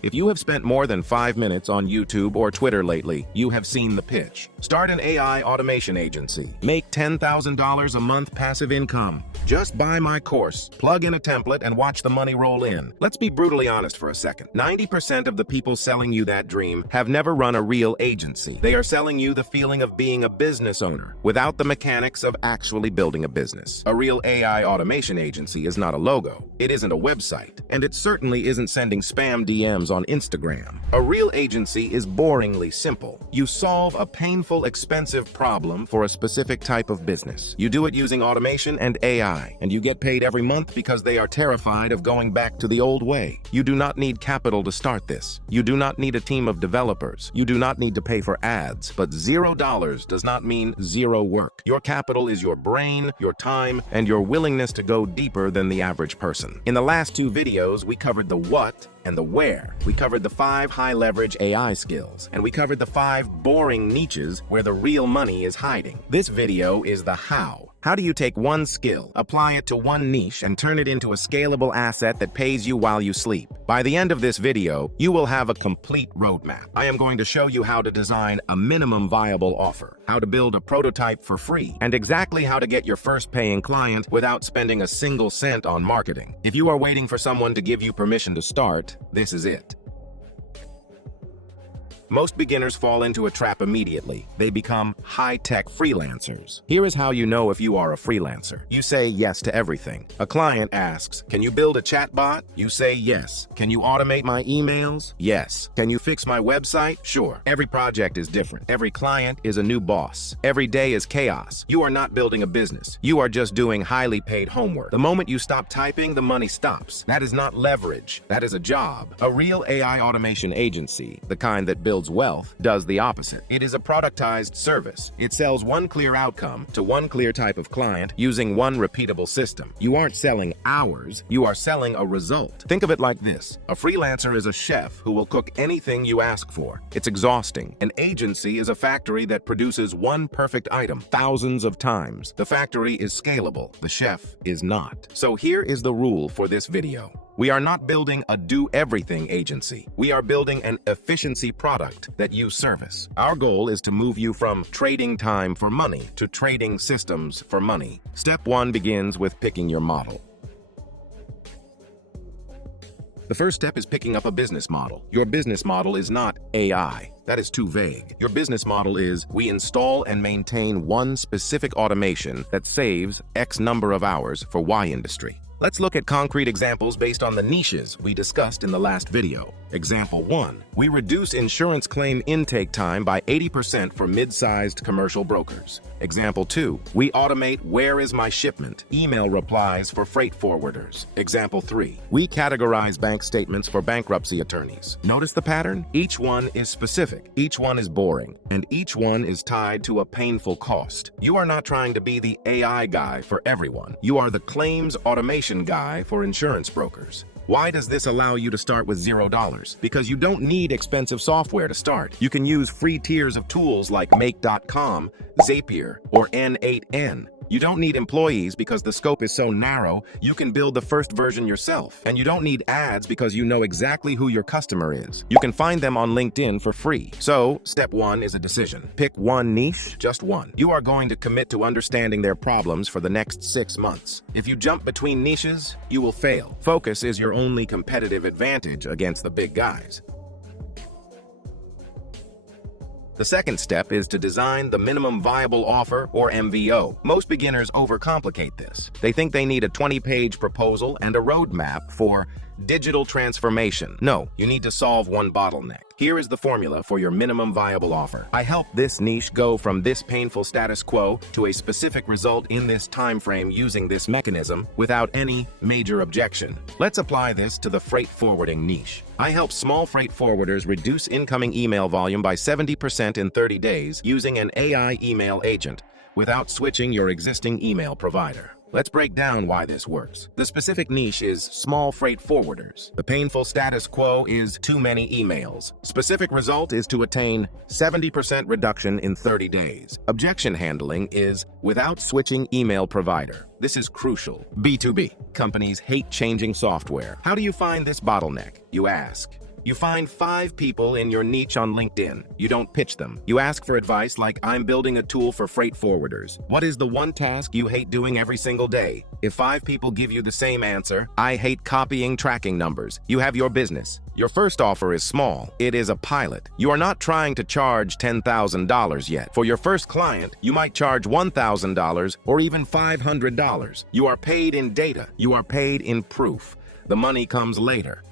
If you have spent more than 5 minutes on YouTube or Twitter lately, you have seen the pitch. Start an AI automation agency. Make $10,000 a month passive income. Just buy my course, plug in a template, and watch the money roll in. Let's be brutally honest for a second. 90% of the people selling you that dream have never run a real agency. They are selling you the feeling of being a business owner without the mechanics of actually building a business. A real AI automation agency is not a logo. It isn't a website. And it certainly isn't sending spam DMs on Instagram. A real agency is boringly simple. You solve a painful, expensive problem for a specific type of business. You do it using automation and AI. And you get paid every month because they are terrified of going back to the old way. You do not need capital to start this. You do not need a team of developers. You do not need to pay for ads. But $0 does not mean zero work. Your capital is your brain, your time, and your willingness to go deeper than the average person. In the last 2 videos, we covered the what and the where. We covered the 5 high-leverage AI skills, and we covered the 5 boring niches where the real money is hiding. This video is the how. How do you take one skill, apply it to one niche, and turn it into a scalable asset that pays you while you sleep? By the end of this video, you will have a complete roadmap. I am going to show you how to design a minimum viable offer, how to build a prototype for free, and exactly how to get your first paying client without spending a single cent on marketing. If you are waiting for someone to give you permission to start, this is it. Most beginners fall into a trap immediately. They become high-tech freelancers. Here is how you know if you are a freelancer. You say yes to everything. A client asks, "Can you build a chatbot?" You say yes. "Can you automate my emails?" Yes. "Can you fix my website?" Sure. Every project is different. Every client is a new boss. Every day is chaos. You are not building a business. You are just doing highly paid homework. The moment you stop typing, the money stops. That is not leverage. That is a job. A real AI automation agency, the kind that builds wealth, does the opposite. It is a productized service. It sells one clear outcome to one clear type of client using one repeatable system. You aren't selling hours, you are selling a result. Think of it like this. A freelancer is a chef who will cook anything you ask for. It's exhausting. An agency is a factory that produces one perfect item thousands of times. The factory is scalable. The chef is not. So here is the rule for this video. We are not building a do-everything agency. We are building an efficiency product that you service. Our goal is to move you from trading time for money to trading systems for money. Step 1 begins with picking your model. The first step is picking up a business model. Your business model is not AI. That is too vague. Your business model is, we install and maintain one specific automation that saves X number of hours for Y industry. Let's look at concrete examples based on the niches we discussed in the last video. Example 1. We reduce insurance claim intake time by 80% for mid-sized commercial brokers. Example 2. We automate where is my shipment email replies for freight forwarders. Example 3. We categorize bank statements for bankruptcy attorneys. Notice the pattern? Each one is specific, each one is boring, and each one is tied to a painful cost. You are not trying to be the AI guy for everyone. You are the claims automation guy for insurance brokers. Why does this allow you to start with $0? Because you don't need expensive software to start. You can use free tiers of tools like Make.com, Zapier, or N8N. You don't need employees because the scope is so narrow, you can build the first version yourself. And you don't need ads because you know exactly who your customer is. You can find them on LinkedIn for free. So, step 1 is a decision. Pick one niche, just one. You are going to commit to understanding their problems for the next 6 months. If you jump between niches, you will fail. Focus is your only competitive advantage against the big guys. The second step is to design the minimum viable offer, or MVO. Most beginners overcomplicate this. They think they need a 20-page proposal and a roadmap for digital transformation. No, you need to solve one bottleneck. Here is the formula for your minimum viable offer. I help this niche go from this painful status quo to a specific result in this time frame using this mechanism without any major objection. Let's apply this to the freight forwarding niche. I help small freight forwarders reduce incoming email volume by 70% in 30 days using an AI email agent without switching your existing email provider. Let's break down why this works. The specific niche is small freight forwarders. The painful status quo is too many emails. Specific result is to attain 70% reduction in 30 days. Objection handling is without switching email provider. This is crucial. B2B. Companies hate changing software. How do you find this bottleneck, you ask? You find 5 people in your niche on LinkedIn. You don't pitch them. You ask for advice like, I'm building a tool for freight forwarders. What is the one task you hate doing every single day? If 5 people give you the same answer, I hate copying tracking numbers, you have your business. Your first offer is small. It is a pilot. You are not trying to charge $10,000 yet. For your first client, you might charge $1,000 or even $500. You are paid in data. You are paid in proof. The money comes later.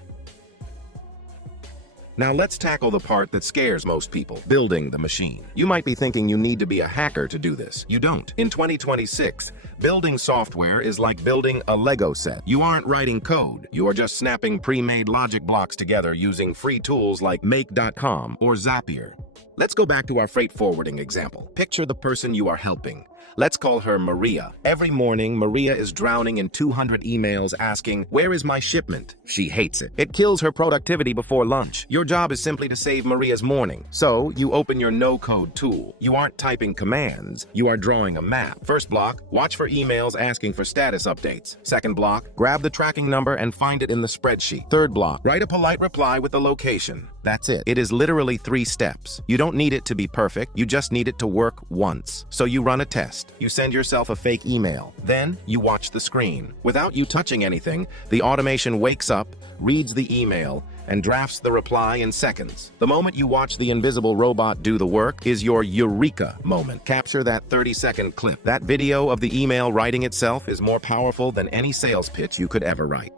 Now let's tackle the part that scares most people, building the machine. You might be thinking you need to be a hacker to do this. You don't. In 2026, building software is like building a Lego set. You aren't writing code. You are just snapping pre-made logic blocks together using free tools like Make.com or Zapier. Let's go back to our freight forwarding example. Picture the person you are helping. Let's call her Maria. Every morning, Maria is drowning in 200 emails asking, where is my shipment? She hates it. It kills her productivity before lunch. Your job is simply to save Maria's morning. So, you open your no-code tool. You aren't typing commands. You are drawing a map. First block, watch for emails asking for status updates. Second block, grab the tracking number and find it in the spreadsheet. Third block, write a polite reply with the location. That's it. It is literally 3 steps. You don't need it to be perfect. You just need it to work once. So you run a test. You send yourself a fake email. Then you watch the screen. Without you touching anything, the automation wakes up, reads the email, and drafts the reply in seconds. The moment you watch the invisible robot do the work is your eureka moment. Capture that 30-second clip. That video of the email writing itself is more powerful than any sales pitch you could ever write.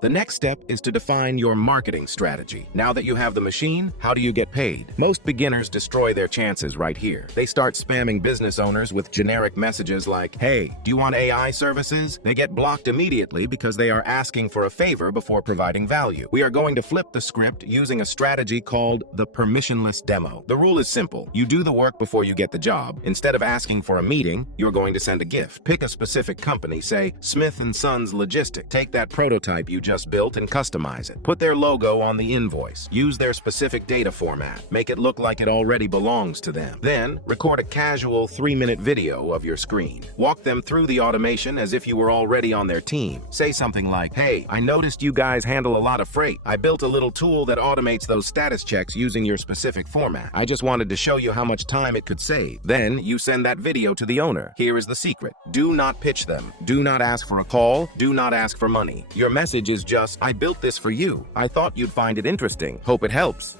The next step is to define your marketing strategy. Now that you have the machine, how do you get paid? Most beginners destroy their chances right here. They start spamming business owners with generic messages like, hey, do you want AI services? They get blocked immediately because they are asking for a favor before providing value. We are going to flip the script using a strategy called the permissionless demo. The rule is simple. You do the work before you get the job. Instead of asking for a meeting, you're going to send a gift. Pick a specific company, say Smith & Sons Logistics. Take that prototype you just built and customize it. Put their logo on the invoice. Use their specific data format. Make it look like it already belongs to them. Then, record a casual 3-minute video of your screen. Walk them through the automation as if you were already on their team. Say something like, hey, I noticed you guys handle a lot of freight. I built a little tool that automates those status checks using your specific format. I just wanted to show you how much time it could save. Then, you send that video to the owner. Here is the secret. Do not pitch them. Do not ask for a call. Do not ask for money. Your message is just, I built this for you. I thought you'd find it interesting. Hope it helps.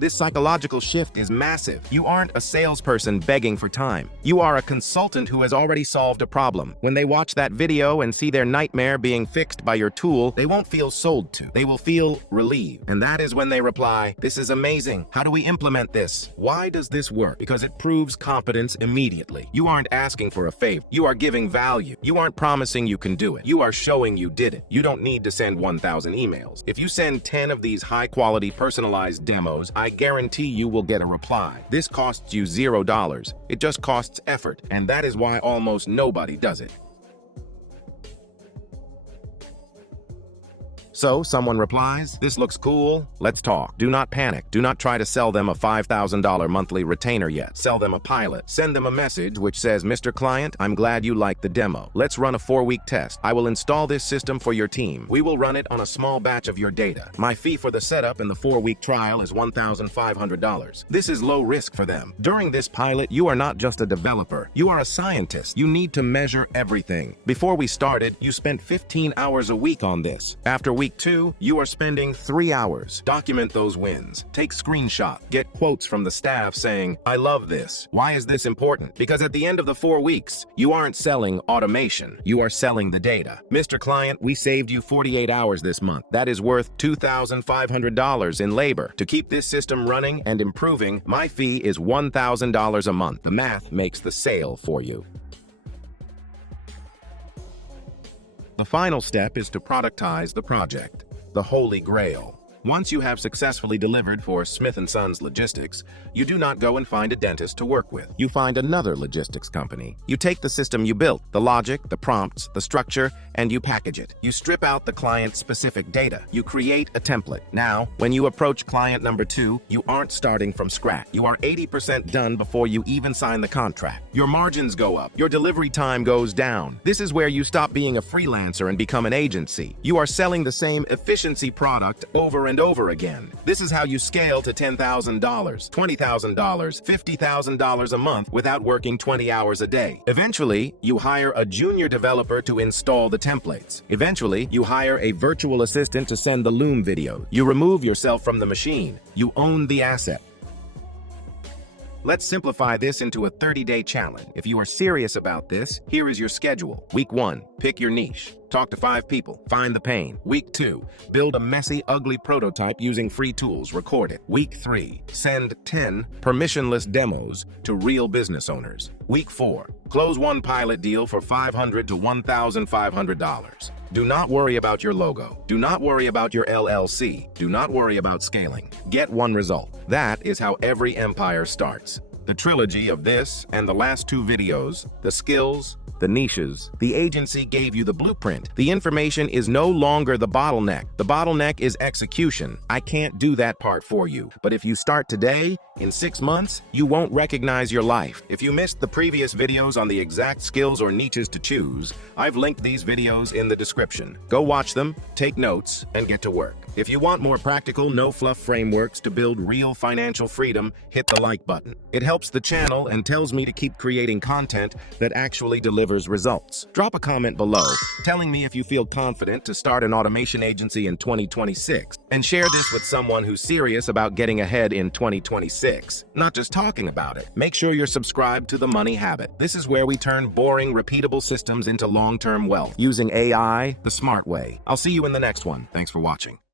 This psychological shift is massive. You aren't a salesperson begging for time. You are a consultant who has already solved a problem. When they watch that video and see their nightmare being fixed by your tool, they won't feel sold to. They will feel relieved. And that is when they reply, this is amazing. How do we implement this? Why does this work? Because it proves competence immediately. You aren't asking for a favor. You are giving value. You aren't promising you can do it. You are showing you did it. You don't need to send 1,000 emails. If you send 10 of these high-quality personalized demos, I guarantee you will get a reply. This costs you $0. It just costs effort, and that is why almost nobody does it. So, someone replies, this looks cool, let's talk. Do not panic. Do not try to sell them a $5,000 monthly retainer yet. Sell them a pilot. Send them a message which says, Mr. Client, I'm glad you liked the demo. Let's run a 4-week test. I will install this system for your team. We will run it on a small batch of your data. My fee for the setup and the 4-week trial is $1,500. This is low risk for them. During this pilot, you are not just a developer. You are a scientist. You need to measure everything. Before we started, you spent 15 hours a week on this. After week 2, you are spending 3 hours. Document those wins. Take screenshots. Get quotes from the staff saying, I love this. Why is this important? Because at the end of the 4 weeks, you aren't selling automation. You are selling the data. Mr. Client, we saved you 48 hours this month. That is worth $2,500 in labor. To keep this system running and improving, my fee is $1,000 a month. The math makes the sale for you. The final step is to productize the project, the holy grail. Once you have successfully delivered for Smith & Sons Logistics, you do not go and find a dentist to work with. You find another logistics company. You take the system you built, the logic, the prompts, the structure, and you package it. You strip out the client-specific data. You create a template. Now, when you approach client number 2, you aren't starting from scratch. You are 80% done before you even sign the contract. Your margins go up. Your delivery time goes down. This is where you stop being a freelancer and become an agency. You are selling the same efficiency product over and over again. This is how you scale to $10,000, $20,000, $50,000 a month without working 20 hours a day. Eventually, you hire a junior developer to install the templates. Eventually, you hire a virtual assistant to send the Loom video. You remove yourself from the machine. You own the asset. Let's simplify this into a 30-day challenge. If you are serious about this, here is your schedule. Week 1, pick your niche. Talk to 5 people. Find the pain. Week 2, build a messy, ugly prototype using free tools. Record it. Week 3, send 10 permissionless demos to real business owners. Week 4, close 1 pilot deal for $500 to $1,500. Do not worry about your logo. Do not worry about your LLC. Do not worry about scaling. Get 1 result. That is how every empire starts. The trilogy of this and the last 2 videos, the skills, the niches, the agency gave you the blueprint. The information is no longer the bottleneck. The bottleneck is execution. I can't do that part for you. But if you start today, in 6 months, you won't recognize your life. If you missed the previous videos on the exact skills or niches to choose, I've linked these videos in the description. Go watch them, take notes, and get to work. If you want more practical, no-fluff frameworks to build real financial freedom, hit the like button. It helps the channel and tells me to keep creating content that actually delivers results. Drop a comment below telling me if you feel confident to start an automation agency in 2026, and share this with someone who's serious about getting ahead in 2026, not just talking about it. Make sure you're subscribed to The Money Habit. This is where we turn boring, repeatable systems into long-term wealth using AI the smart way. I'll see you in the next one. Thanks for watching.